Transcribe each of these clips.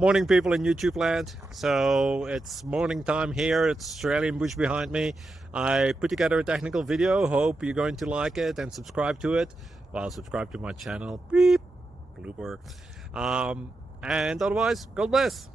Morning, people in YouTube land. So it's morning time here. It's Australian bush behind me. I put together a technical video. Hope you're going to like it and subscribe to it. Well, subscribe to my channel. Beep. Blooper. And otherwise, God bless.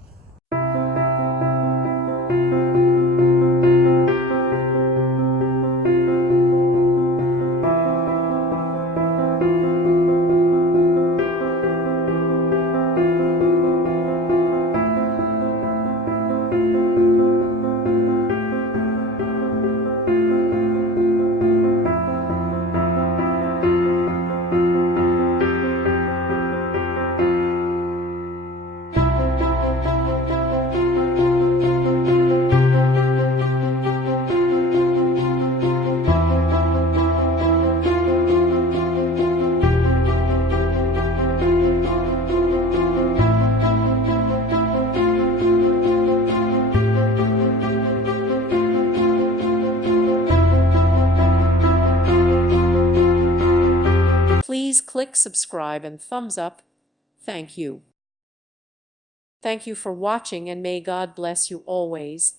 Please click subscribe and thumbs up. Thank you. Thank you for watching, and may God bless you always.